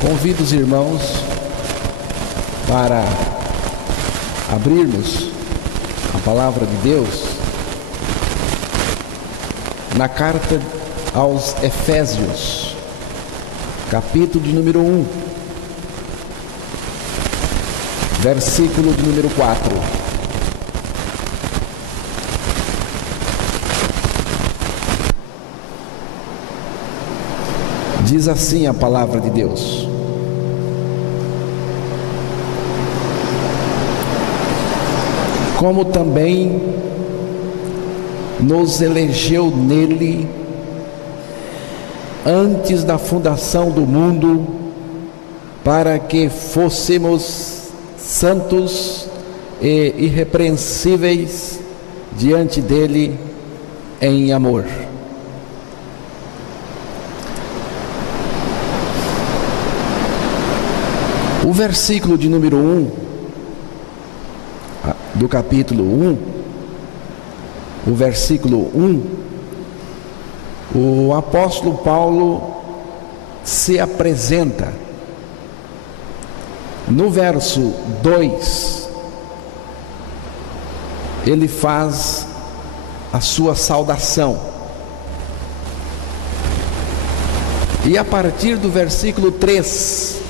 Convido os irmãos para abrirmos a palavra de Deus na carta aos Efésios, capítulo de número 1, versículo de número 4. Diz assim a palavra de Deus: como também nos elegeu nele antes da fundação do mundo, para que fôssemos santos e irrepreensíveis diante dele em amor. O versículo de número 1 do capítulo 1, o versículo 1, o apóstolo Paulo se apresenta. No verso 2, ele faz a sua saudação. E a partir do versículo 3,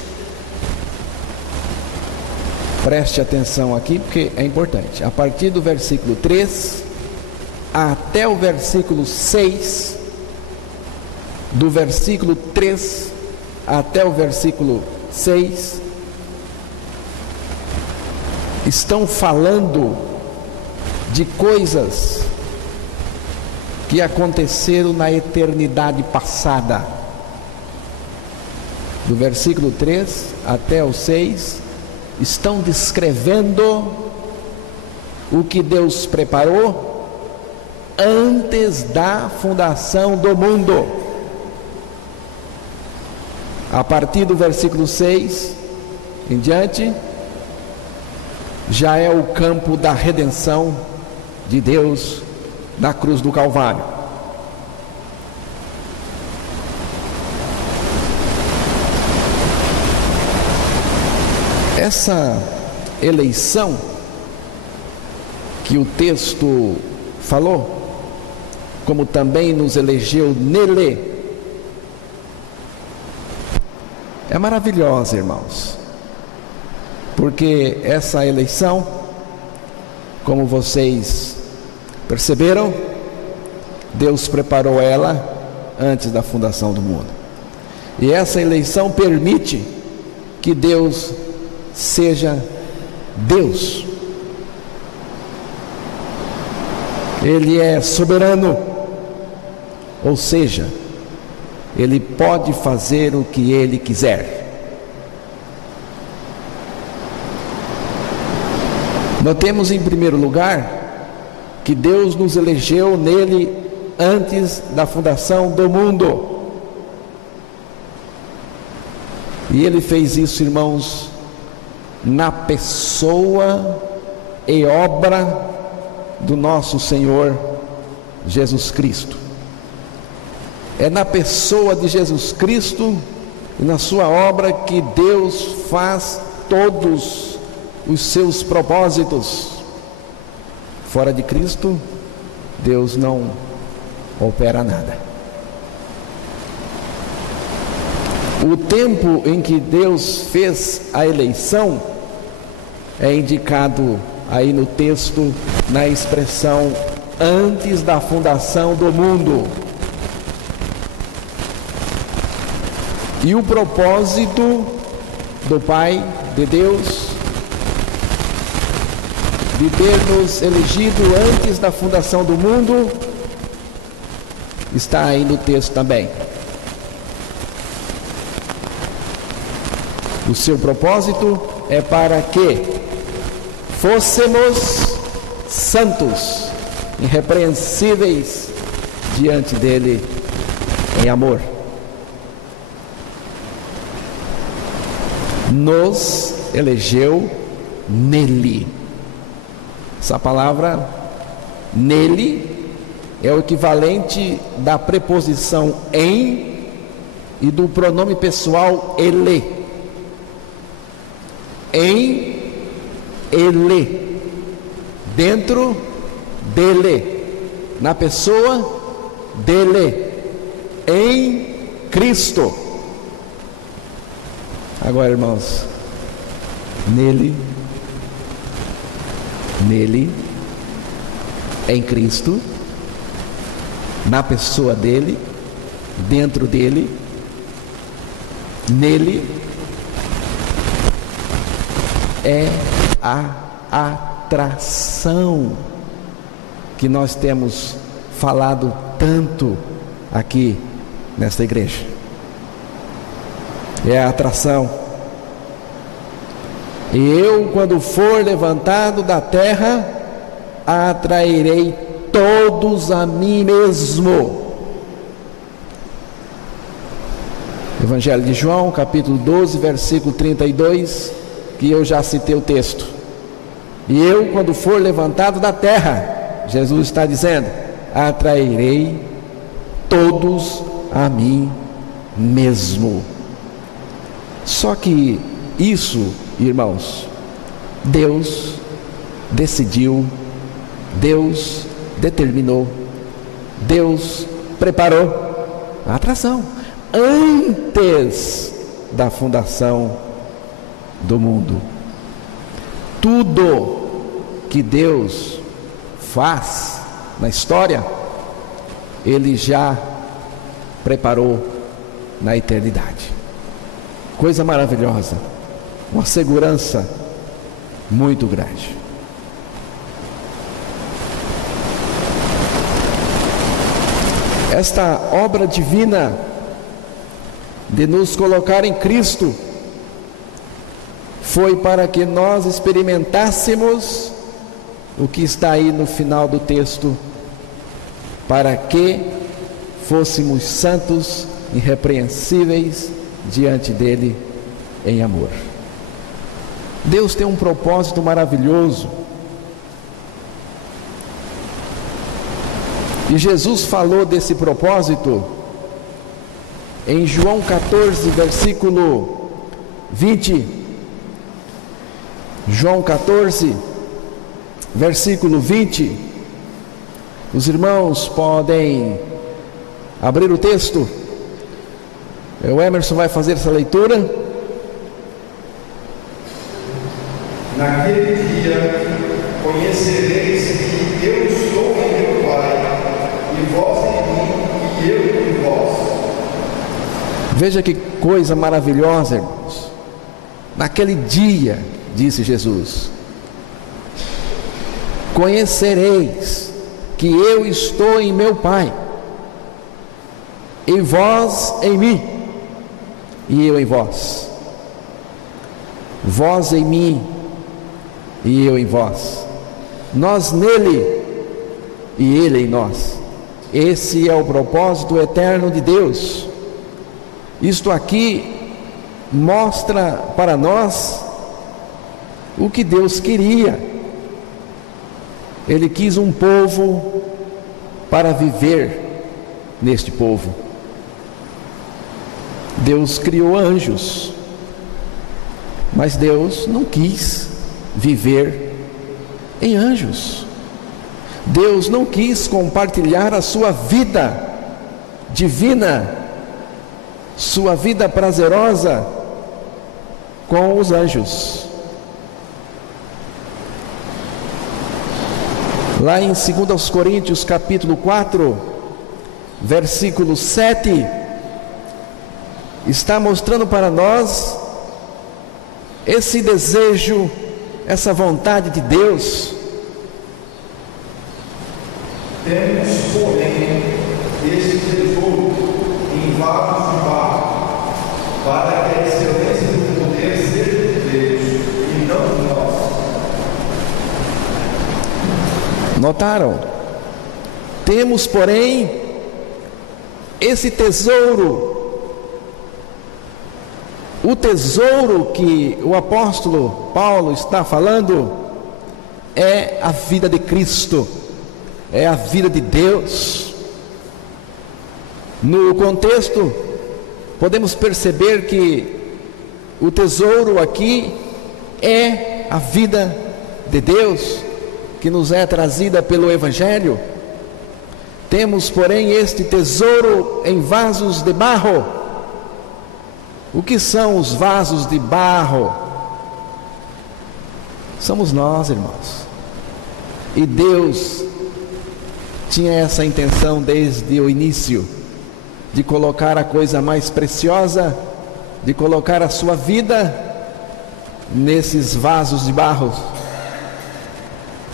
preste atenção aqui porque é importante. A partir do versículo 3 até o versículo 6, do versículo 3 até o versículo 6, estão falando de coisas que aconteceram na eternidade passada. Do versículo 3 até o 6, estão descrevendo o que Deus preparou antes da fundação do mundo. A partir do versículo 6 em diante, já é o campo da redenção de Deus na cruz do Calvário. Essa eleição que o texto falou, como também nos elegeu nele, é maravilhosa, irmãos, porque essa eleição, como vocês perceberam, Deus preparou ela antes da fundação do mundo, e essa eleição permite que Deus seja Deus. Ele é soberano, ou seja, Ele pode fazer o que Ele quiser. Notemos em primeiro lugar que Deus nos elegeu nele antes da fundação do mundo. E Ele fez isso, irmãos, na pessoa e obra do nosso Senhor Jesus Cristo. É na pessoa de Jesus Cristo e na sua obra que Deus faz todos os seus propósitos. Fora de Cristo, Deus não opera nada. O tempo em que Deus fez a eleição é indicado aí no texto, na expressão antes da fundação do mundo. E o propósito do Pai, de Deus, de ter nos elegido antes da fundação do mundo, está aí no texto também. O seu propósito é para que fôssemos santos, irrepreensíveis diante dele em amor. Nos elegeu nele. Essa palavra nele é o equivalente da preposição em e do pronome pessoal ele. em Ele, dentro dele, na pessoa dele, em Cristo. Agora, irmãos, nele, em Cristo, na pessoa dele, dentro dele, nele, é a atração que nós temos falado tanto aqui nesta igreja. É a atração. E eu, quando for levantado da terra, atrairei todos a mim mesmo. Evangelho de João, capítulo 12, versículo 32, que eu já citei o texto. E eu, quando for levantado da terra, Jesus está dizendo, atrairei todos a mim mesmo. Só que isso, irmãos, Deus decidiu, Deus determinou, Deus preparou a atração antes da fundação do mundo. Tudo que Deus faz na história, Ele já preparou na eternidade. Coisa maravilhosa, uma segurança muito grande. Esta obra divina de nos colocar em Cristo foi para que nós experimentássemos o que está aí no final do texto, para que fôssemos santos, irrepreensíveis diante dele em amor. Deus tem um propósito maravilhoso, e Jesus falou desse propósito em João 14, versículo 20. João 14, versículo 20. Os irmãos podem abrir o texto. O Emerson vai fazer essa leitura. Naquele dia conhecereis que eu estou em meu Pai, e vós em mim, e eu em vós. Veja que coisa maravilhosa, irmãos. Naquele dia, disse Jesus, conhecereis que eu estou em meu Pai, e vós em mim, e eu em vós. Vós em mim, e eu em vós. Nós nele, e ele em nós. Esse é o propósito eterno de Deus. Isto aqui mostra para nós o que Deus queria. Ele quis um povo para viver neste povo. Deus criou anjos, mas Deus não quis viver em anjos. Deus não quis compartilhar a sua vida divina, sua vida prazerosa com os anjos. Lá em 2 Coríntios capítulo 4, versículo 7, está mostrando para nós esse desejo, essa vontade de Deus. Temos, porém, este tesouro em vasos de barro, para que a excelência do poder seja de Deus e não de nós. Notaram? Temos, porém, esse tesouro. O tesouro que o apóstolo Paulo está falando é a vida de Cristo, é a vida de Deus. No contexto, podemos perceber que o tesouro aqui é a vida de Deus que nos é trazida pelo Evangelho. Temos, porém, este tesouro em vasos de barro. O que são os vasos de barro? Somos nós, irmãos. E Deus tinha essa intenção desde o início, de colocar a coisa mais preciosa, de colocar a sua vida nesses vasos de barro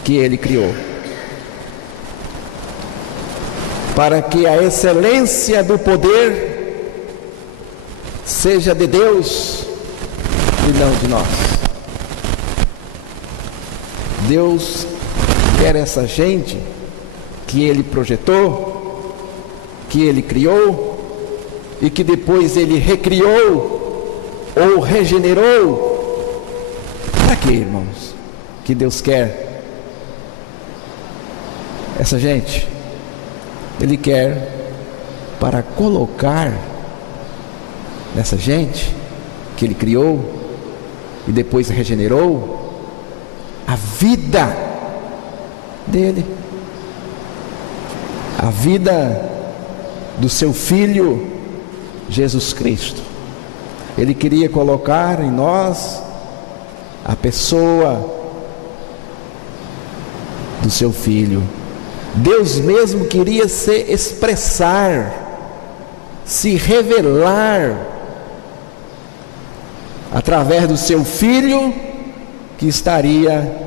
que Ele criou, para que a excelência do poder seja de Deus e não de nós. Deus quer essa gente que Ele projetou, que Ele criou e que depois Ele recriou ou regenerou. Para quê, irmãos, que Deus quer essa gente? Ele quer para colocar nessa gente que Ele criou e depois regenerou a vida dele, a vida do seu Filho Jesus Cristo. Ele queria colocar em nós a pessoa do seu Filho. Deus mesmo queria se expressar, se revelar através do seu Filho que estaria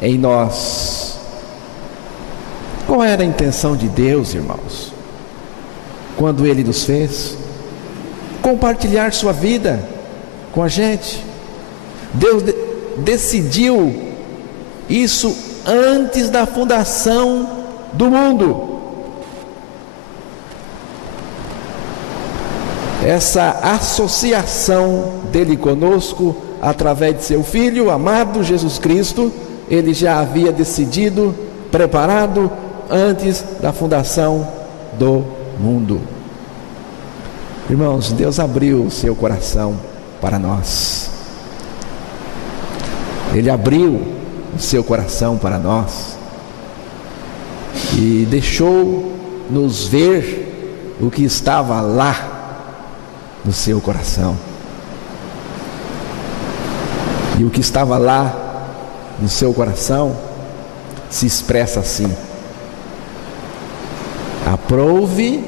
em nós. Qual era a intenção de Deus, irmãos, quando Ele nos fez? Compartilhar sua vida com a gente. Deus decidiu isso antes da fundação do mundo. Essa associação dele conosco, através de seu Filho amado Jesus Cristo, Ele já havia decidido, preparado antes da fundação do mundo. Irmãos, Deus abriu o seu coração para nós. Ele abriu o seu coração para nós e deixou-nos ver o que estava lá no seu coração. E o que estava lá no seu coração se expressa assim: aprove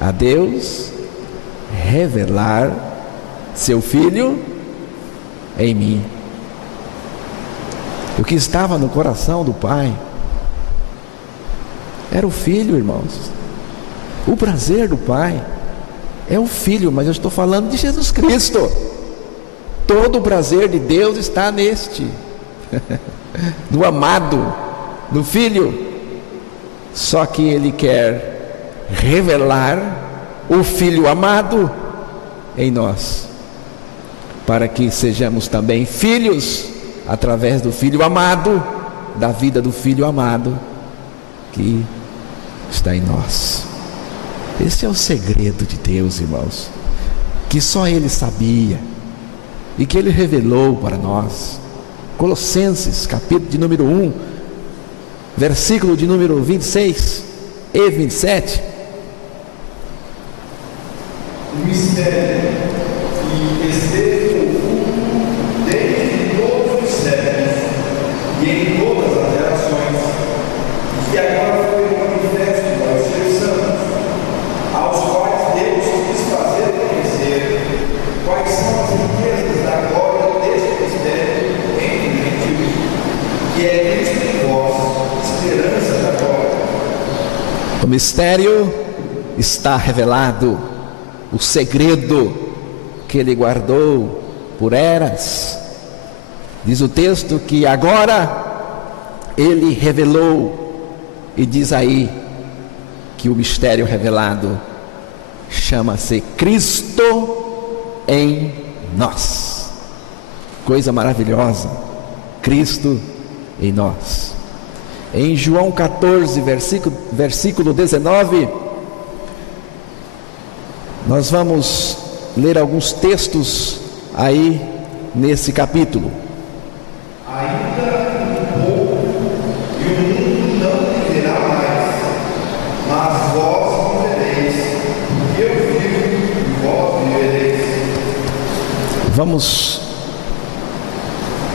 a Deus revelar seu Filho em mim. O que estava no coração do Pai era o Filho, irmãos. O prazer do Pai é o Filho, mas eu estou falando de Jesus Cristo. Todo o prazer de Deus está neste, no amado, no Filho. Só que Ele quer revelar o Filho amado em nós, para que sejamos também filhos, através do Filho amado, da vida do Filho amado que está em nós. Esse é o segredo de Deus, irmãos, que só Ele sabia e que Ele revelou para nós. Colossenses, capítulo de número 1, versículo de número 26 e 27. O mistério que esteve oculto desde todos os séculos e em todas as gerações, e que agora foi manifesto aos seus santos, aos quais Deus quis fazer conhecer quais são as riquezas da glória deste mistério entre os gentios, que é Cristo em vós, esperança da glória. O mistério está revelado, o segredo que Ele guardou por eras. Diz o texto que agora Ele revelou, e diz aí que o mistério revelado chama-se Cristo em nós. Coisa maravilhosa, Cristo em nós. Em João 14, versículo 19, nós vamos ler alguns textos aí nesse capítulo. Ainda um pouco e o mundo não viverá mais, mas vós vivereis. Eu vivo e vós vivereis.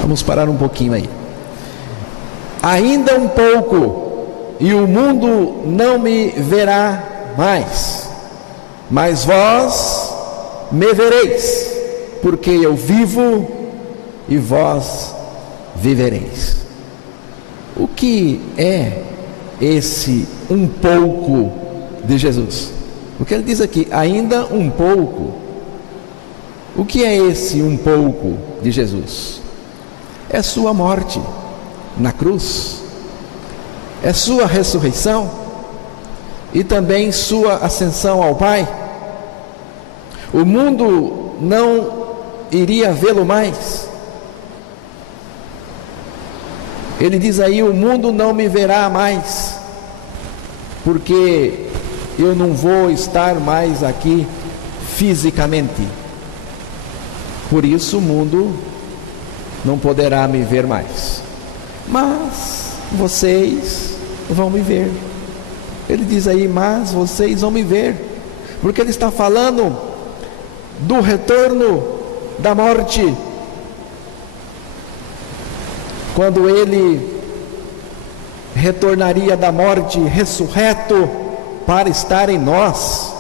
Vamos parar um pouquinho aí. Ainda um pouco e o mundo não me verá mais, mas vós me vereis, porque eu vivo e vós vivereis. O que é esse um pouco de Jesus? O que ele diz aqui, ainda um pouco. O que é esse um pouco de Jesus? É sua morte na cruz, é sua ressurreição e também sua ascensão ao Pai. O mundo não iria vê-lo mais. Ele diz aí, o mundo não me verá mais, porque eu não vou estar mais aqui fisicamente. Por isso o mundo não poderá me ver mais, mas vocês vão me ver. Ele diz aí, mas vocês vão me ver, porque ele está falando do retorno da morte, quando ele retornaria da morte ressurreto para estar em nós.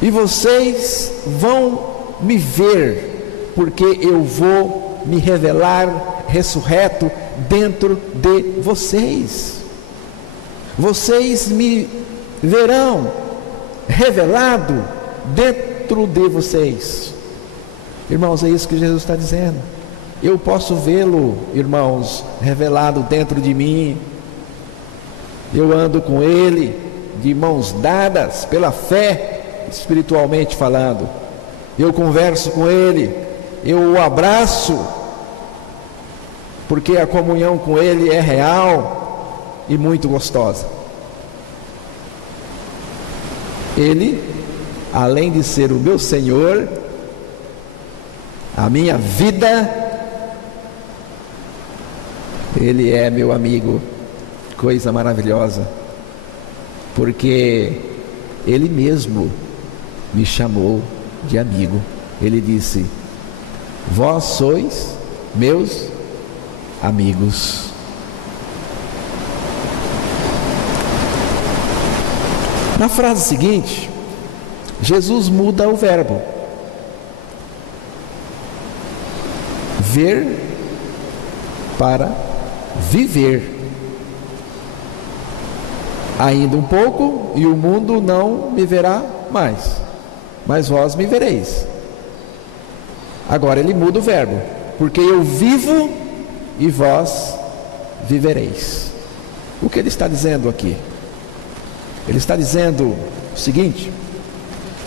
E vocês vão me ver, porque eu vou me revelar ressurreto dentro de vocês. Vocês me verão revelado dentro de vocês. Irmãos, é isso que Jesus está dizendo. Eu posso vê-lo, irmãos, revelado dentro de mim. Eu ando com ele de mãos dadas pela fé, espiritualmente falando. Eu converso com ele, eu o abraço, porque a comunhão com ele é real e muito gostosa. Ele, além de ser o meu Senhor, a minha vida, ele é meu amigo. Coisa maravilhosa, porque ele mesmo me chamou de amigo. Ele disse, vós sois meus amigos. Na frase seguinte, Jesus muda o verbo ver para viver. Ainda um pouco e o mundo não me verá mais, mas vós me vereis. Agora ele muda o verbo, porque eu vivo e vós vivereis. O que ele está dizendo aqui? Ele está dizendo o seguinte: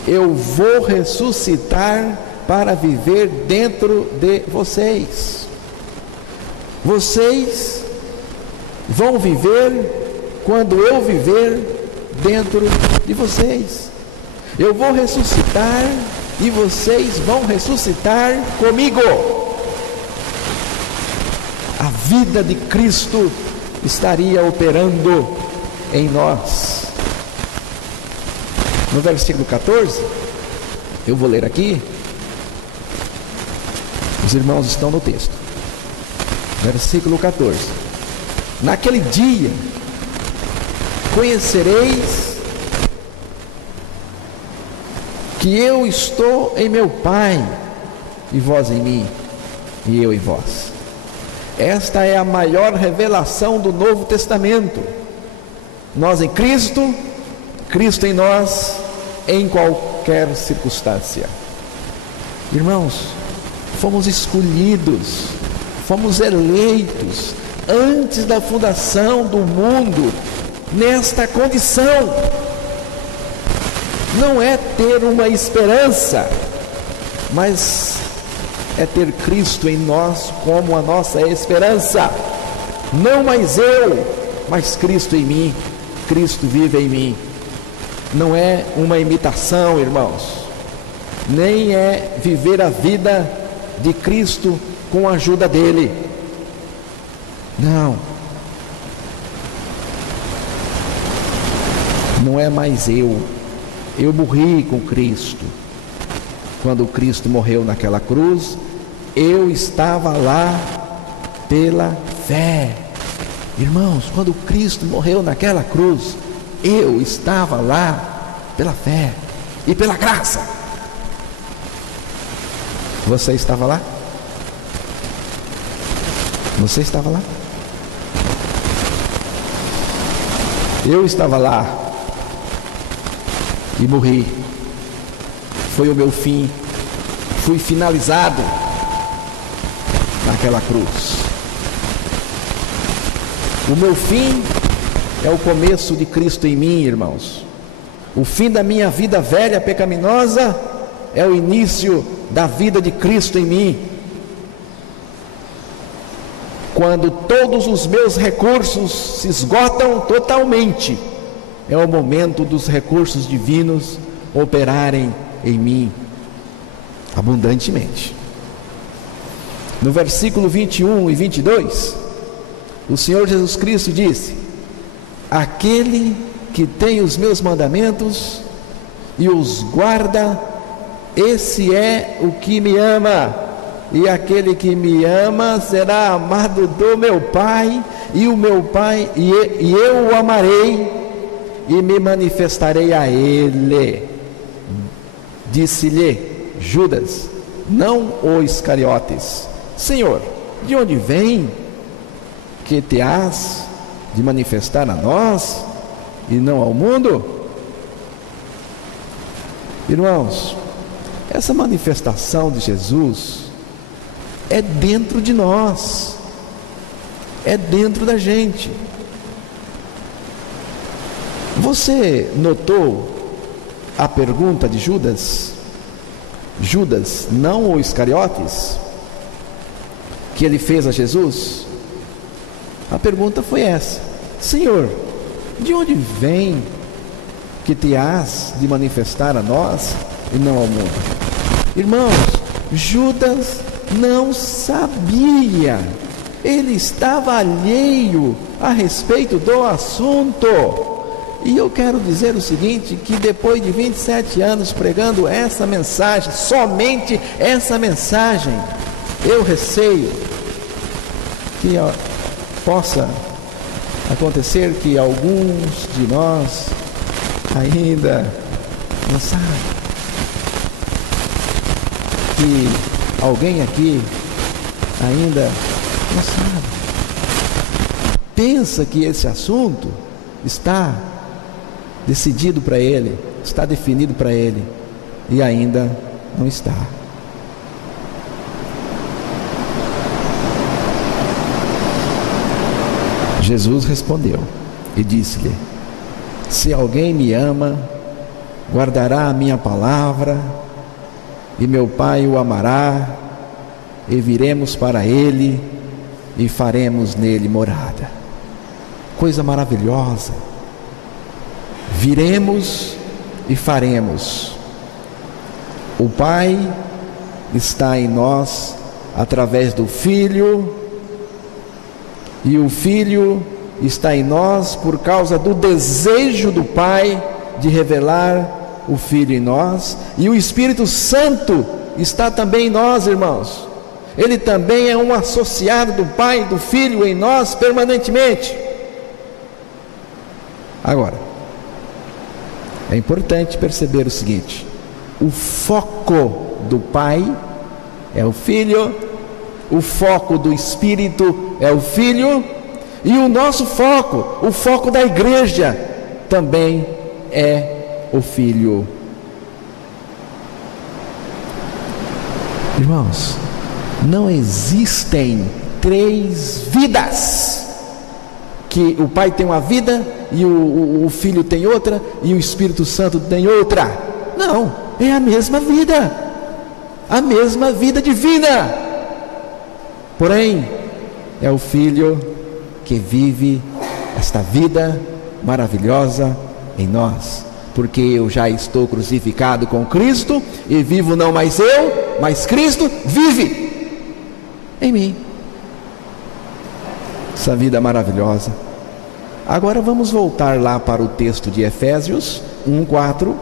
eu vou ressuscitar para viver dentro de vocês. Vocês vão viver quando eu viver dentro de vocês. Eu vou ressuscitar e vocês vão ressuscitar comigo. A vida de Cristo estaria operando em nós. No versículo 14, eu vou ler aqui. Os irmãos estão no texto. Versículo 14. Naquele dia conhecereis que eu estou em meu Pai, e vós em mim, e eu em vós. Esta é a maior revelação do Novo Testamento. Nós em Cristo, Cristo em nós, em qualquer circunstância. Irmãos, fomos escolhidos, fomos eleitos antes da fundação do mundo nesta condição. Não é ter uma esperança, mas é ter Cristo em nós como a nossa esperança. Não mais eu, mas Cristo em mim. Cristo vive em mim. Não é uma imitação, irmãos, nem é viver a vida de Cristo com a ajuda dele. Não. Não é mais eu. Eu morri com Cristo. Quando Cristo morreu naquela cruz, eu estava lá pela fé. Irmãos, quando Cristo morreu naquela cruz, eu estava lá pela fé e pela graça. Você estava lá? Você estava lá? Eu estava lá e morri. Foi o meu fim. Fui finalizado naquela cruz. O meu fim é o começo de Cristo em mim, irmãos. O fim da minha vida velha, pecaminosa, é o início da vida de Cristo em mim. Quando todos os meus recursos se esgotam totalmente, é o momento dos recursos divinos operarem em mim abundantemente. No versículo 21 e 22, o Senhor Jesus Cristo disse: aquele que tem os meus mandamentos e os guarda, esse é o que me ama, e aquele que me ama será amado do meu Pai, e o meu Pai e eu o amarei e me manifestarei a ele. Disse-lhe Judas, não o Iscariotes: Senhor, de onde vem que te hás de manifestar a nós e não ao mundo? Irmãos, essa manifestação de Jesus é dentro de nós, é dentro da gente. Você notou a pergunta de Judas? Judas, não o Iscariotes, que ele fez a Jesus? A pergunta foi essa: Senhor, de onde vem que te hás de manifestar a nós e não ao mundo? Irmãos, Judas não sabia, ele estava alheio a respeito do assunto. E eu quero dizer o seguinte, que depois de 27 anos pregando essa mensagem, somente essa mensagem, eu receio que possa acontecer que alguns de nós ainda não sabem, que alguém aqui ainda não sabe, pensa que esse assunto está decidido para ele, está definido para ele, e ainda não está. Jesus respondeu e disse-lhe: se alguém me ama, guardará a minha palavra, e meu Pai o amará, e viremos para ele e faremos nele morada. Coisa maravilhosa. Viremos e faremos. O Pai está em nós através do Filho, e o Filho está em nós por causa do desejo do Pai de revelar o Filho em nós, e o Espírito Santo está também em nós, irmãos. Ele também é um associado do Pai e do Filho em nós permanentemente. Agora, é importante perceber o seguinte: o foco do Pai é o Filho, o foco do Espírito é o Filho, e o nosso foco, o foco da igreja, também é o Filho. Irmãos, não existem três vidas. Que o Pai tem uma vida, e o Filho tem outra, e o Espírito Santo tem outra. Não, é a mesma vida divina. Porém, é o Filho que vive esta vida maravilhosa em nós, porque eu já estou crucificado com Cristo, e vivo não mais eu, mas Cristo vive. em mim. Essa vida maravilhosa. Agora vamos voltar lá para o texto de Efésios 1:4.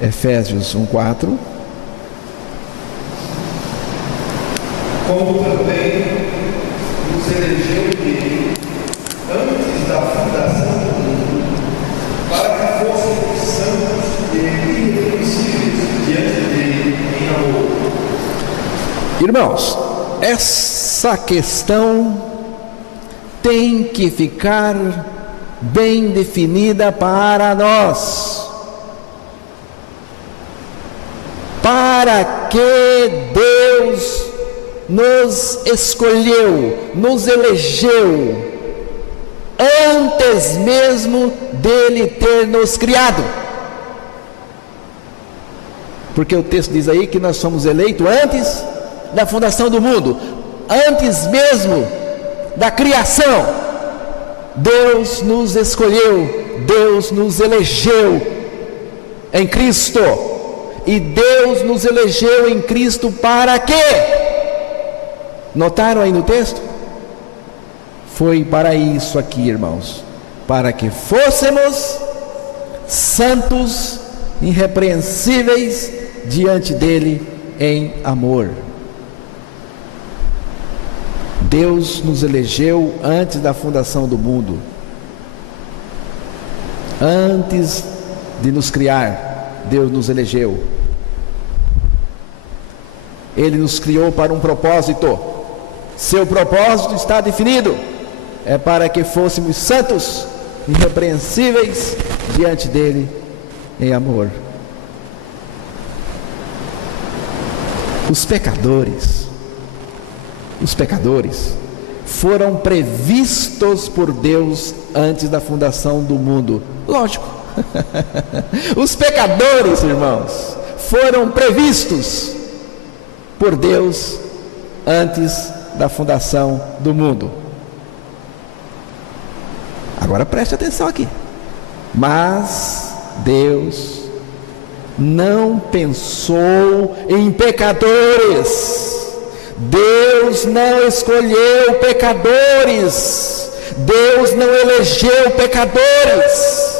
Efésios 1:4. Como também nos elegeu nele antes da fundação do mundo, para que fossem santos e irrepreensíveis diante dele em amor. Irmãos, essa questão tem que ficar bem definida para nós. Para que Deus nos escolheu, nos elegeu, antes mesmo dele ter nos criado? Porque o texto diz aí que nós somos eleitos antes da fundação do mundo, antes mesmo da criação. Deus nos escolheu, Deus nos elegeu em Cristo. E Deus nos elegeu em Cristo para quê? Notaram aí no texto? Foi para isso aqui, irmãos, para que fôssemos santos, irrepreensíveis diante dele em amor. Deus nos elegeu antes da fundação do mundo, antes de nos criar. Deus nos elegeu. Ele nos criou para um propósito. Seu propósito está definido. É para que fôssemos santos, irrepreensíveis diante dele em amor. Os pecadores foram previstos por Deus antes da fundação do mundo. Lógico. Os pecadores, irmãos, foram previstos por Deus antes da fundação do mundo. Agora preste atenção aqui. Mas Deus não pensou em pecadores. Deus não escolheu pecadores. Deus não elegeu pecadores.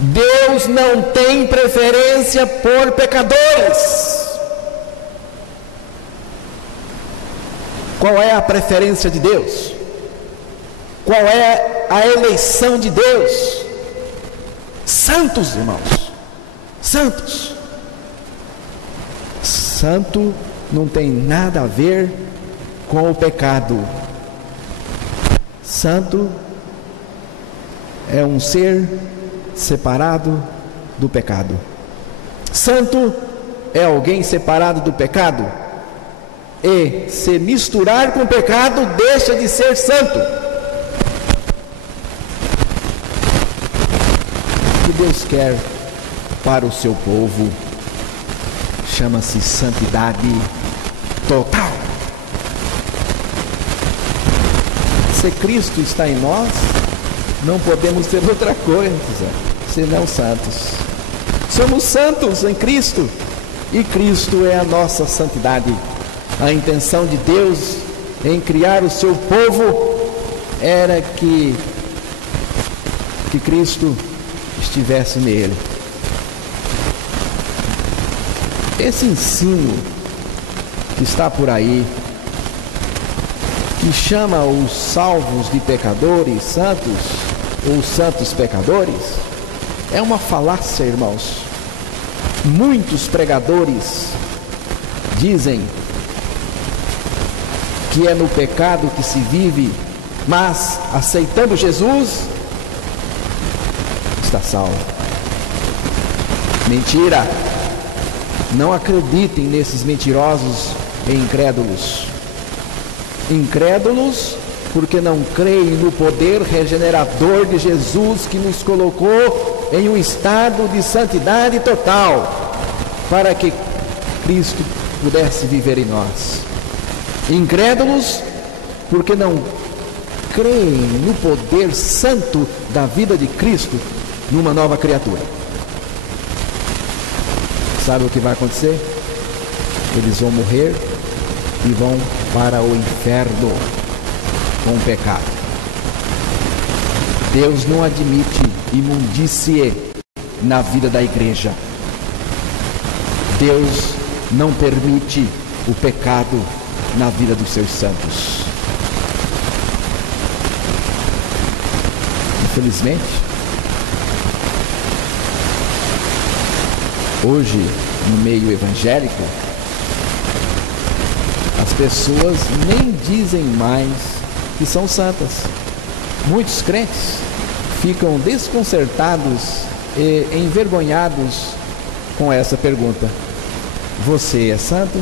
Deus não tem preferência por pecadores. Qual é a preferência de Deus? Qual é a eleição de Deus? Santos, irmãos. Santos. Santo não tem nada a ver com o pecado. Santo é um ser separado do pecado. Santo é alguém separado do pecado, e se misturar com o pecado deixa de ser santo. O que Deus quer para o seu povo chama-se santidade total. Se Cristo está em nós, não podemos ser outra coisa senão santos. Somos santos em Cristo, e Cristo é a nossa santidade. A intenção de Deus em criar o seu povo era que Cristo estivesse nele. Esse ensino que está por aí, que chama os salvos de pecadores santos, ou santos pecadores, é uma falácia, irmãos. Muitos pregadores dizem que é no pecado que se vive, mas aceitando Jesus, está salvo. Mentira! Não acreditem nesses mentirosos e incrédulos. Incrédulos porque não creem no poder regenerador de Jesus, que nos colocou em um estado de santidade total, para que Cristo pudesse viver em nós. Incrédulos porque não creem no poder santo da vida de Cristo numa nova criatura. Sabe o que vai acontecer? Eles vão morrer e vão para o inferno com o pecado. Deus não admite imundície na vida da igreja. Deus não permite o pecado na vida dos seus santos. Infelizmente, hoje, no meio evangélico, as pessoas nem dizem mais que são santas. Muitos crentes ficam desconcertados e envergonhados com essa pergunta: você é santo?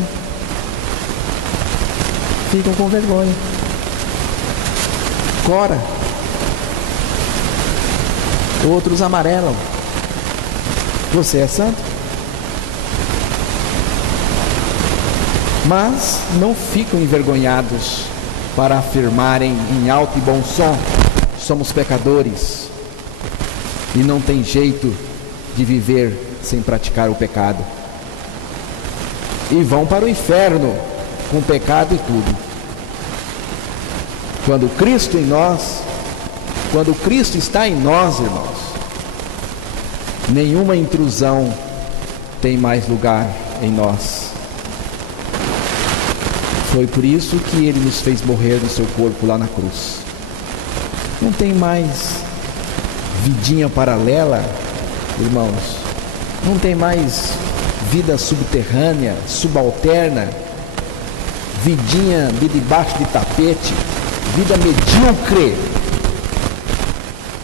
Ficam com vergonha. Cora. Outros amarelam. Você é santo? Mas não ficam envergonhados para afirmarem em alto e bom som: somos pecadores e não tem jeito de viver sem praticar o pecado. E vão para o inferno com pecado e tudo. Quando Cristo está em nós, irmãos, nenhuma intrusão tem mais lugar em nós. Foi por isso que Ele nos fez morrer no seu corpo lá na cruz. Não tem mais vidinha paralela, irmãos. Não tem mais vida subterrânea, subalterna, vidinha de debaixo de tapete, vida medíocre.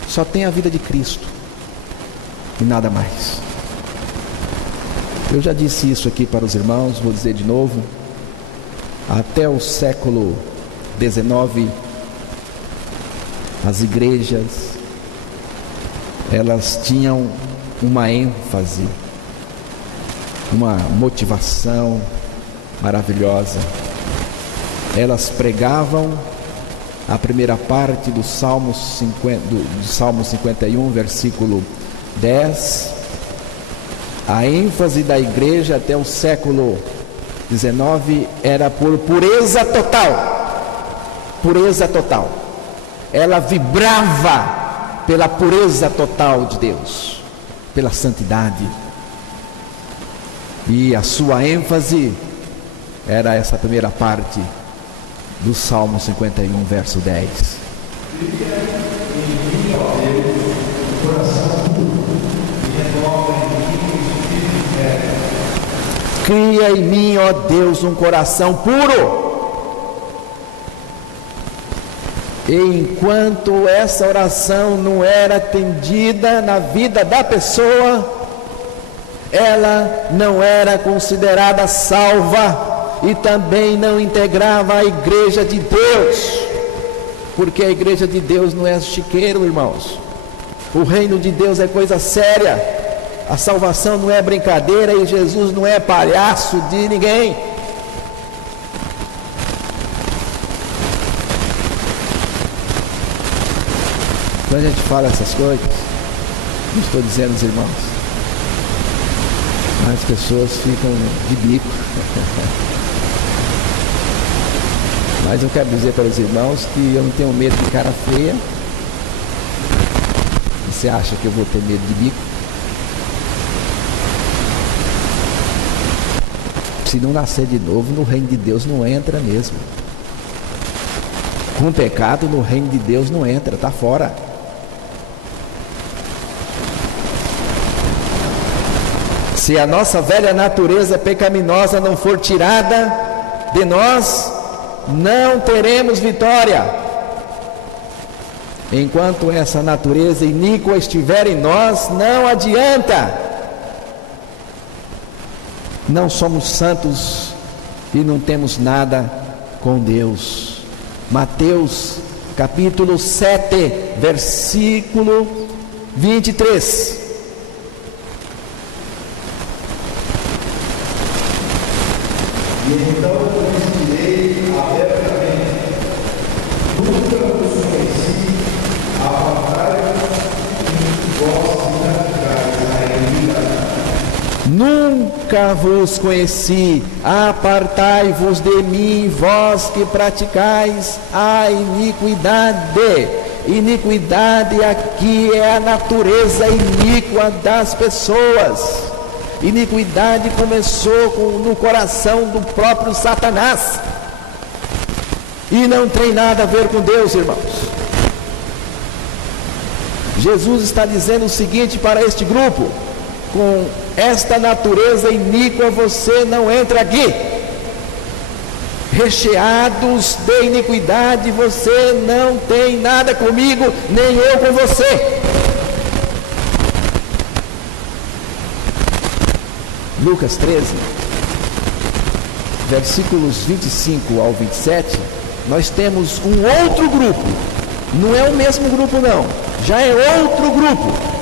Só tem a vida de Cristo e nada mais. Eu já disse isso aqui para os irmãos, vou dizer de novo. Até o século XIX, as igrejas, elas tinham uma ênfase, uma motivação maravilhosa. Elas pregavam a primeira parte do Salmo 51, versículo 10. A ênfase da igreja até o século 19 era por pureza total. Pureza total. Ela vibrava pela pureza total de Deus, pela santidade. E a sua ênfase era essa primeira parte do Salmo 51, verso 10. Cria em mim, ó Deus, um coração puro. E enquanto essa oração não era atendida na vida da pessoa, ela não era considerada salva e também não integrava a igreja de Deus, porque a igreja de Deus não é chiqueiro, irmãos. O reino de Deus é coisa séria. A salvação não é brincadeira e Jesus não é palhaço de ninguém. Quando a gente fala essas coisas, não estou dizendo aos irmãos, mas as pessoas ficam de bico. Mas eu quero dizer para os irmãos que eu não tenho medo de cara feia. Você acha que eu vou ter medo de bico? Se não nascer de novo, no reino de Deus não entra mesmo. Com pecado, no reino de Deus não entra, está fora. Se a nossa velha natureza pecaminosa não for tirada de nós, não teremos vitória. Enquanto essa natureza iníqua estiver em nós, não adianta. Não somos santos e não temos nada com Deus. Mateus capítulo 7, versículo 23. E então eu direi abertamente: nunca vos conheci, apartai-vos de vós e praticais a iniquidade. Nunca vos conheci, apartai-vos de mim, vós que praticais a iniquidade. Iniquidade aqui é a natureza iníqua das pessoas. Iniquidade começou no coração do próprio Satanás, e não tem nada a ver com Deus, irmãos. Jesus está dizendo o seguinte para este grupo: com esta natureza iníqua você não entra aqui. Recheados de iniquidade, você não tem nada comigo, nem eu com você. Lucas 13, versículos 25 ao 27, nós temos um outro grupo. Não é o mesmo grupo não, já é outro grupo.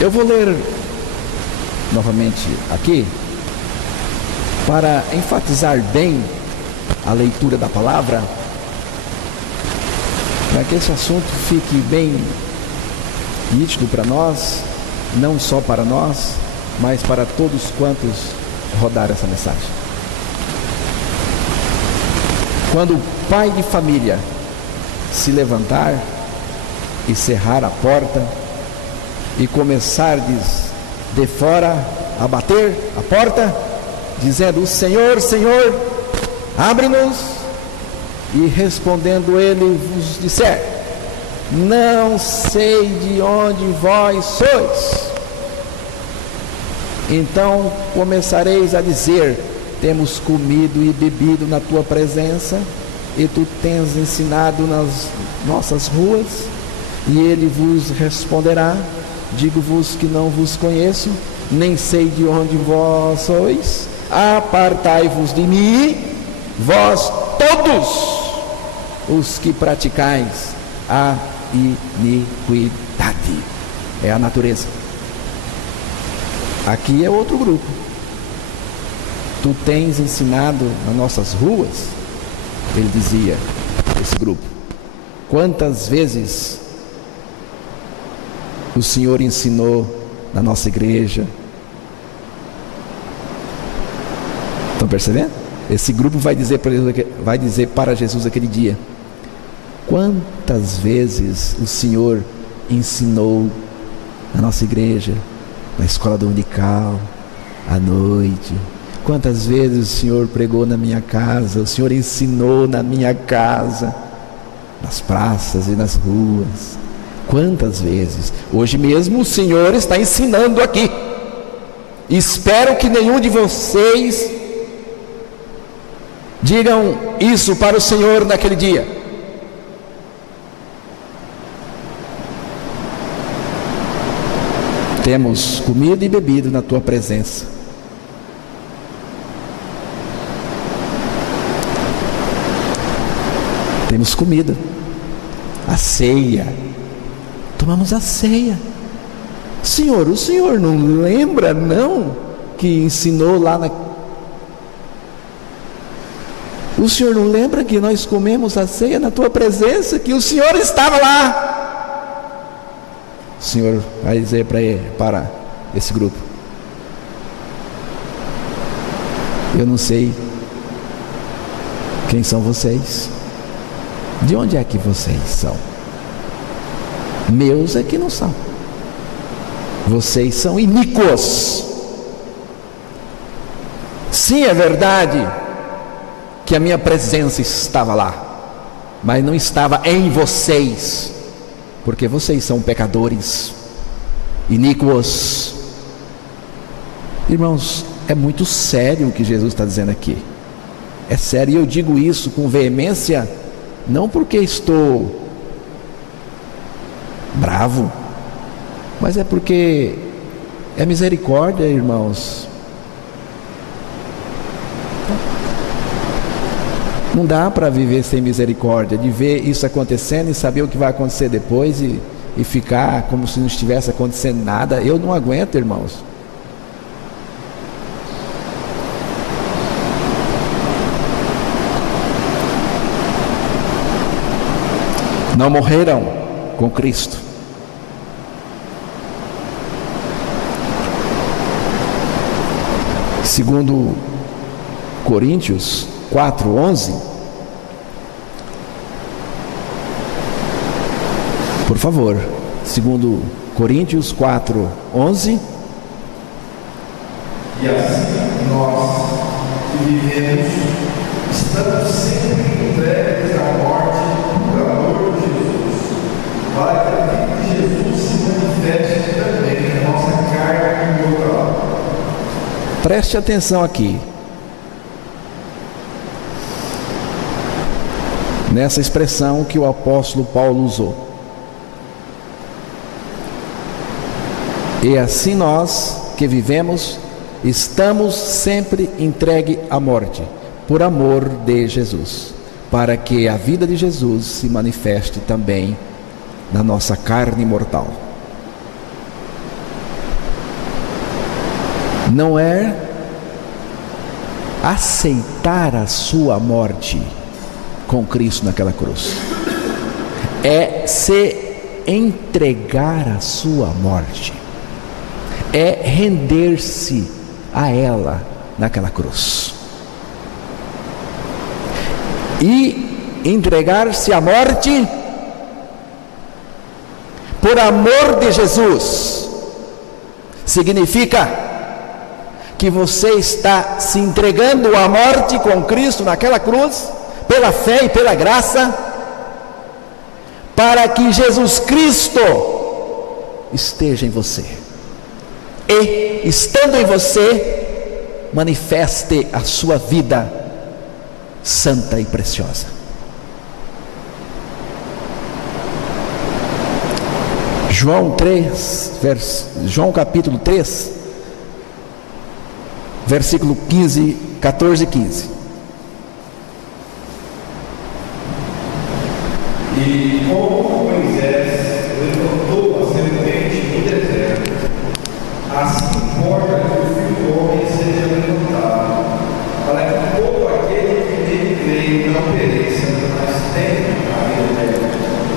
Eu vou ler novamente aqui, para enfatizar bem a leitura da palavra, para que esse assunto fique bem nítido para nós, não só para nós, mas para todos quantos rodaram essa mensagem. Quando o pai de família se levantar e cerrar a porta, e começar de fora a bater a porta, dizendo: Senhor, Senhor, abre-nos. E respondendo ele vos disser: não sei de onde vós sois. Então começareis a dizer: temos comido e bebido na tua presença, e tu tens ensinado nas nossas ruas. E ele vos responderá: digo-vos que não vos conheço, nem sei de onde vós sois. Apartai-vos de mim, vós todos os que praticais a iniquidade. É a natureza. Aqui é outro grupo. Tu tens ensinado nas nossas ruas, ele dizia, esse grupo. Quantas vezes o Senhor ensinou na nossa igreja? Estão percebendo? Esse grupo vai dizer para Jesus aquele dia: quantas vezes o Senhor ensinou na nossa igreja, na escola dominical, à noite? Quantas vezes o Senhor pregou na minha casa, o Senhor ensinou na minha casa, nas praças e nas ruas? Quantas vezes? Hoje mesmo o Senhor está ensinando aqui. Espero que nenhum de vocês digam isso para o Senhor naquele dia. Temos comido e bebido na tua presença. Temos comida, a ceia. Tomamos a ceia. Senhor, o Senhor não lembra não que ensinou lá na... O Senhor não lembra que nós comemos a ceia na tua presença, que o Senhor estava lá? O Senhor vai dizer para esse grupo: eu não sei quem são vocês, de onde é que vocês são. Meus é que não são. Vocês são iníquos. Sim, é verdade que a minha presença estava lá, mas não estava em vocês, porque vocês são pecadores, iníquos. Irmãos, é muito sério o que Jesus está dizendo aqui. É sério, e eu digo isso com veemência, não porque estou bravo, mas é porque é misericórdia, irmãos. Não dá para viver sem misericórdia, de ver isso acontecendo e saber o que vai acontecer depois e ficar como se não estivesse acontecendo nada. Eu não aguento, irmãos. Não morreram com Cristo. Segundo Coríntios 4:11, por favor, segundo Coríntios 4:11. E assim nós que vivemos, estamos sempre entregues à morte por amor de Jesus, para que a vida de Jesus se manifeste também na nossa carne mortal. Preste atenção aqui, nessa expressão que o apóstolo Paulo usou. E assim nós que vivemos, estamos sempre entregue à morte, por amor de Jesus, para que a vida de Jesus se manifeste também na nossa carne mortal. Não é aceitar a sua morte com Cristo naquela cruz, é se entregar à sua morte, é render-se a ela naquela cruz. E entregar-se à morte por amor de Jesus significa que você está se entregando à morte com Cristo naquela cruz, pela fé e pela graça, para que Jesus Cristo esteja em você, e estando em você, manifeste a sua vida santa e preciosa. João capítulo 3, versículo 14 e 15. E como Moisés levantou a serpente no deserto, assim importa que o Filho do Homem seja levantado, para que todo aquele que nele crê não pereça, mas tenha a vida eterna.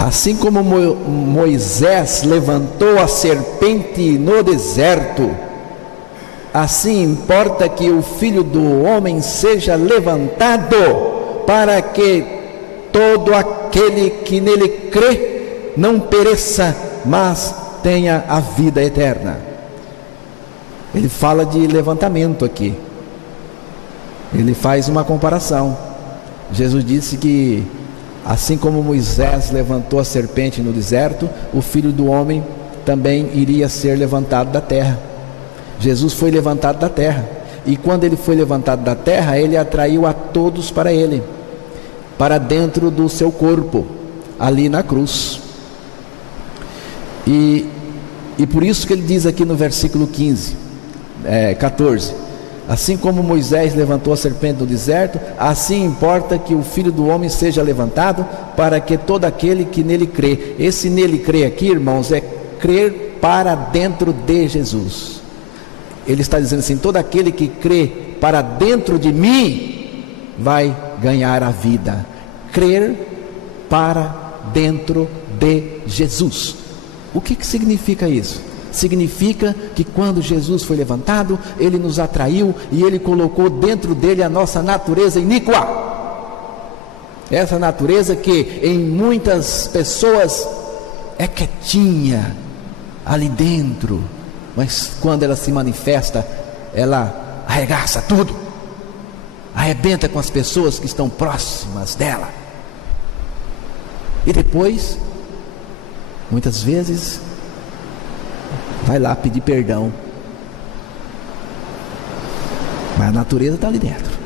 Assim como Moisés levantou a serpente no deserto, assim importa que o Filho do Homem seja levantado, para que todo aquele que nele crê não pereça, mas tenha a vida eterna. Ele fala de levantamento aqui. Ele faz uma comparação. Jesus disse que assim como Moisés levantou a serpente no deserto, o Filho do Homem também iria ser levantado da terra. Jesus foi levantado da terra, e quando ele foi levantado da terra, ele atraiu a todos para ele, para dentro do seu corpo, ali na cruz. E por isso que ele diz aqui no versículo 14, assim como Moisés levantou a serpente no deserto, assim importa que o Filho do Homem seja levantado, para que todo aquele que nele crê. Esse nele crê aqui, irmãos, é crer para dentro de Jesus. Ele está dizendo assim: todo aquele que crê para dentro de mim vai ganhar a vida. Crer para dentro de Jesus. O que significa isso? Significa que quando Jesus foi levantado, ele nos atraiu e ele colocou dentro dele a nossa natureza iníqua. Essa natureza que em muitas pessoas é quietinha ali dentro, mas quando ela se manifesta, ela arregaça tudo, arrebenta com as pessoas que estão próximas dela, e depois, muitas vezes, vai lá pedir perdão Mas a natureza está ali dentro.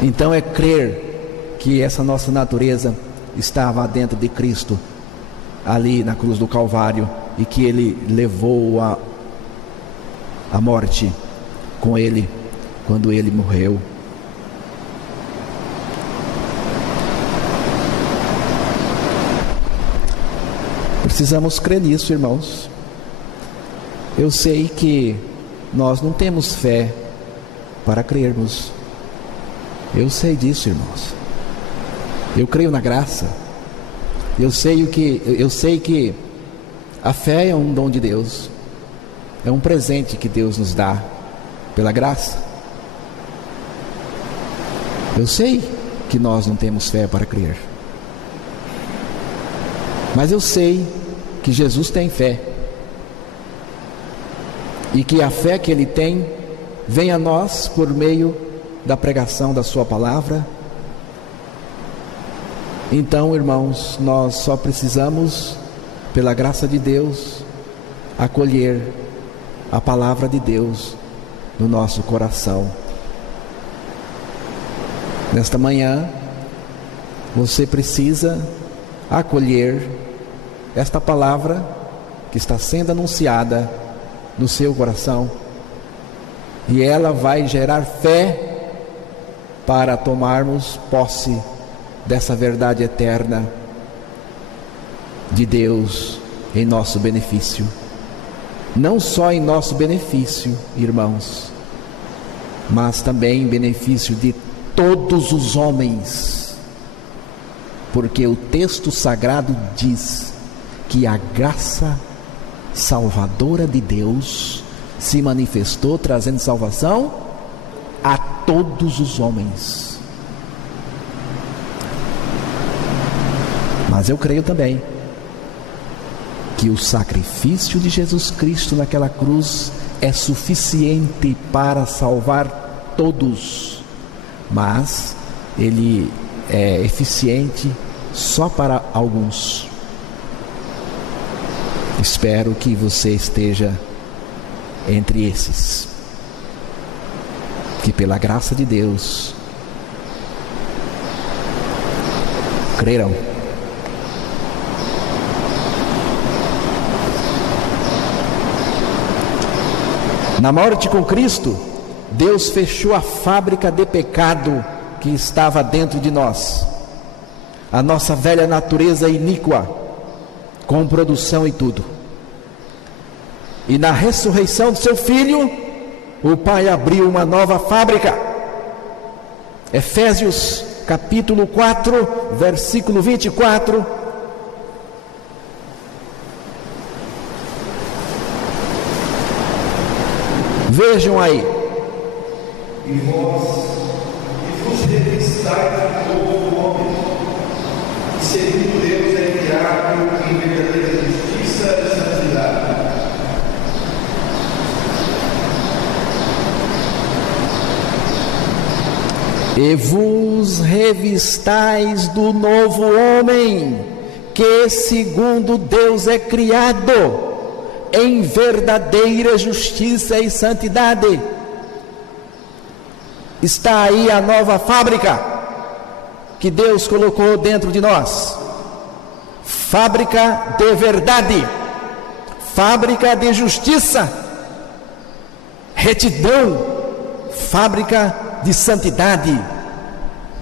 Então é crer que essa nossa natureza estava dentro de Cristo, ali na cruz do Calvário, e que Ele levou a morte com Ele, quando Ele morreu. Precisamos crer nisso, irmãos. Eu sei que nós não temos fé para crermos. Eu sei disso, irmãos. Eu creio na graça. Eu sei que a fé é um dom de Deus. É um presente que Deus nos dá pela graça. Eu sei que nós não temos fé para crer. Mas eu sei que Jesus tem fé. E que a fé que Ele tem vem a nós por meio da pregação da Sua palavra. Então, irmãos, nós só precisamos, pela graça de Deus, acolher a palavra de Deus no nosso coração. Nesta manhã, você precisa acolher esta palavra que está sendo anunciada no seu coração, e ela vai gerar fé para tomarmos posse dessa verdade eterna de Deus em nosso benefício. Não só em nosso benefício, irmãos, mas também em benefício de todos os homens, porque o texto sagrado diz que a graça salvadora de Deus se manifestou, trazendo salvação a todos os homens. Mas eu creio também que o sacrifício de Jesus Cristo naquela cruz é suficiente para salvar todos, mas Ele é eficiente só para alguns. Espero que você esteja entre esses, que pela graça de Deus crerão. Na morte com Cristo, Deus fechou a fábrica de pecado que estava dentro de nós, a nossa velha natureza iníqua, com produção e tudo. E na ressurreição do seu Filho, o Pai abriu uma nova fábrica. Efésios capítulo 4, versículo 24. Vejam aí. E vos revistais de novo homem, que segundo Deus é criado em verdadeira justiça e santidade. E vos revistais do novo homem, que segundo Deus é criado em verdadeira justiça e santidade. Está aí a nova fábrica que Deus colocou dentro de nós. Fábrica de verdade, fábrica de justiça, retidão, fábrica de santidade.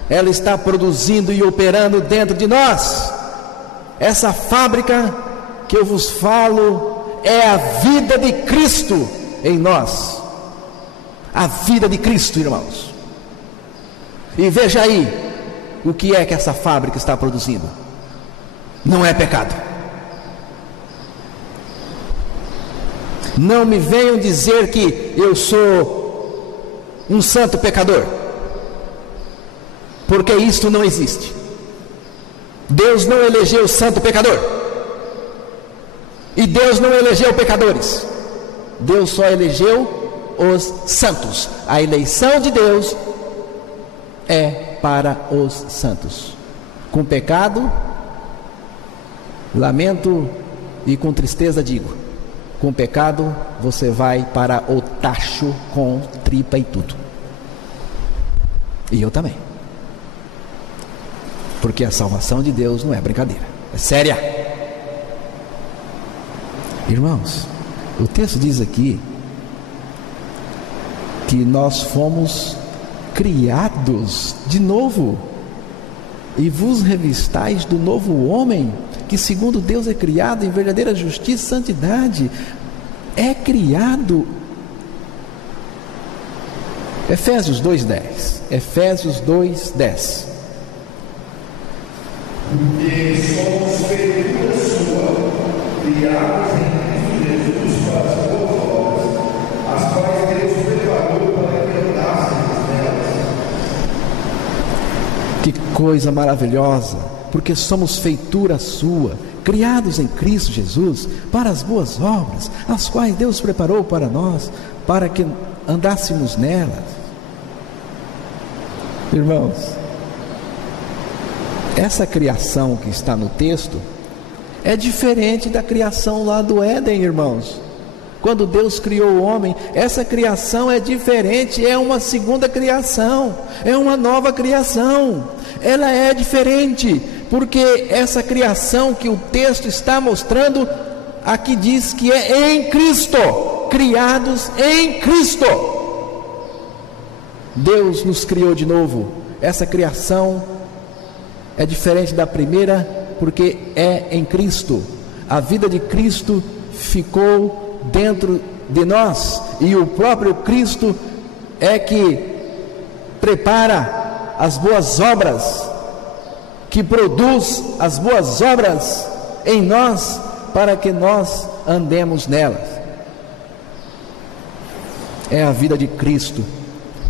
Ela está produzindo e operando dentro de nós. Essa fábrica que eu vos falo é a vida de Cristo em nós. A vida de Cristo, irmãos. E veja aí o que é que essa fábrica está produzindo. Não é pecado. Não me venham dizer que eu sou um santo pecador, porque isto não existe. Deus não elegeu santo pecador, e Deus não elegeu pecadores. Deus só elegeu os santos. A eleição de Deus é para os santos. Com pecado, lamento e com tristeza digo, com o pecado, você vai para o tacho com tripa e tudo. E eu também. Porque a salvação de Deus não é brincadeira, é séria. Irmãos, o texto diz aqui que nós fomos criados de novo, e vos revistais do novo homem, que segundo Deus é criado em verdadeira justiça e santidade. É criado. Efésios 2:10. Efésios 2:10. Porque somos feitura sua, criados em Cristo Jesus para as boas obras, as quais Deus preparou para que andássemos nelas. Que coisa maravilhosa, porque somos feitura sua, criados em Cristo Jesus para as boas obras, as quais Deus preparou para nós, para que andássemos nelas. Irmãos, essa criação que está no texto é diferente da criação lá do Éden, irmãos. Quando Deus criou o homem, essa criação é diferente, é uma segunda criação, é uma nova criação. Ela é diferente, porque essa criação que o texto está mostrando, aqui diz que é em Cristo, criados em Cristo. Deus nos criou de novo. Essa criação é diferente da primeira, porque é em Cristo. A vida de Cristo ficou dentro de nós, e o próprio Cristo é que prepara as boas obras, que produz as boas obras em nós, para que nós andemos nelas. É a vida de Cristo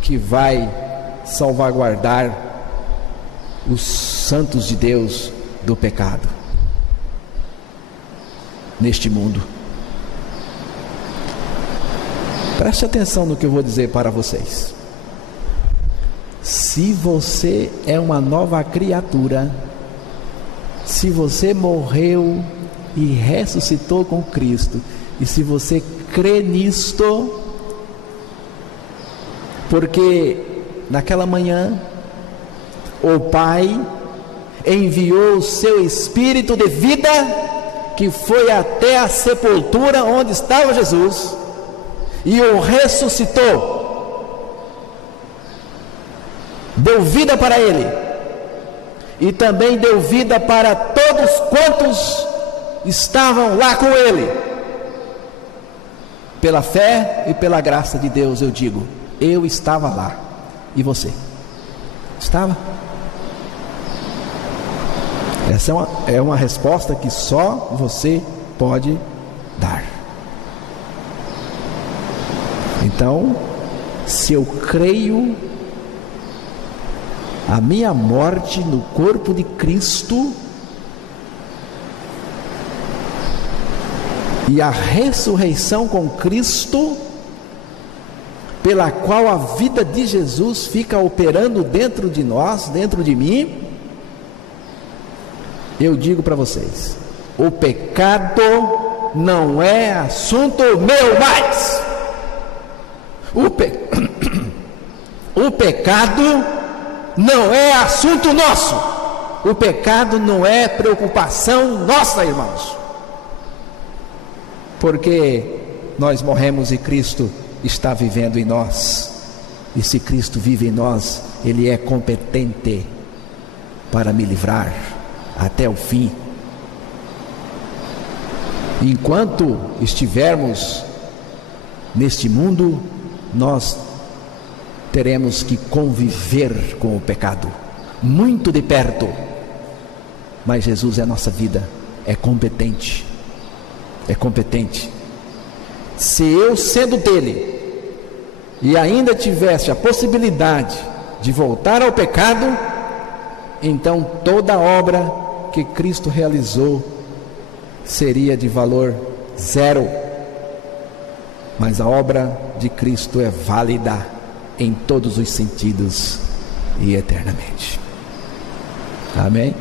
que vai salvaguardar os santos de Deus do pecado neste mundo. Preste atenção no que eu vou dizer para vocês. Se você é uma nova criatura, se você morreu e ressuscitou com Cristo, e se você crê nisto, porque naquela manhã o Pai enviou o seu Espírito de vida, que foi até a sepultura onde estava Jesus, e o ressuscitou, deu vida para ele, e também deu vida para todos quantos estavam lá com ele. Pela fé e pela graça de Deus eu digo, eu estava lá. E você? Estava? Essa é uma resposta que só você pode dar. Então, se eu creio a minha morte no corpo de Cristo e a ressurreição com Cristo, pela qual a vida de Jesus fica operando dentro de nós, dentro de mim, eu digo para vocês, o pecado não é assunto meu mais. O pecado não é assunto nosso. O pecado não é preocupação nossa, irmãos. Porque nós morremos e Cristo está vivendo em nós. E se Cristo vive em nós, Ele é competente para me livrar até o fim. Enquanto estivermos neste mundo, nós teremos que conviver com o pecado muito de perto, mas Jesus é a nossa vida, é competente. Se eu, sendo dele, e ainda tivesse a possibilidade de voltar ao pecado, então toda a obra que Cristo realizou seria de valor zero. Mas a obra de Cristo é válida em todos os sentidos e eternamente. Amém?